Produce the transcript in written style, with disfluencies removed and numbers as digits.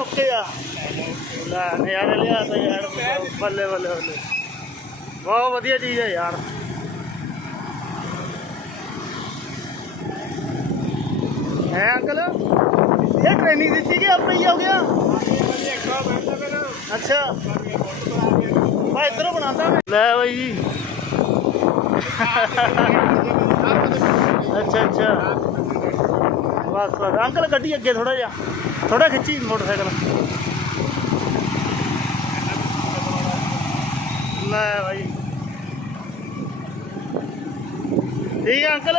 okay ਆ ਲੈ ਨਜ਼ਾਰੇ ਲਿਆ ਤਾਂ ਯਾਰ ਬੱਲੇ ਬੱਲੇ ਬੱਲੇ ਬਹੁਤ ਵਧੀਆ ਚੀਜ਼ ਹੈ ਯਾਰ ਹੈ ਅੰਕਲ ਇਹ ਟ੍ਰੇਨਿੰਗ ਦਿੱਤੀ ਕਿ ਆਪੇ ਹੀ ਹੋ ਗਿਆ ਅੱਛਾ ਮੈਂ ਇੱਧਰੋਂ ਬਣਾਉਂਦਾ ਲੈ ਬਾਈ ਜੀ ਅੱਛਾ ਅੱਛਾ ਬਸ ਬਸ ਅੰਕਲ ਗੱਡੀ ਅੱਗੇ ਥੋੜਾ ਜਿਹਾ ਥੋੜਾ ਖਿੱਚੀ ਮੋਟਰਸਾਈਕਲ ਲੈ ਬਾਈ ਠੀਕ ਹੈ ਅੰਕਲ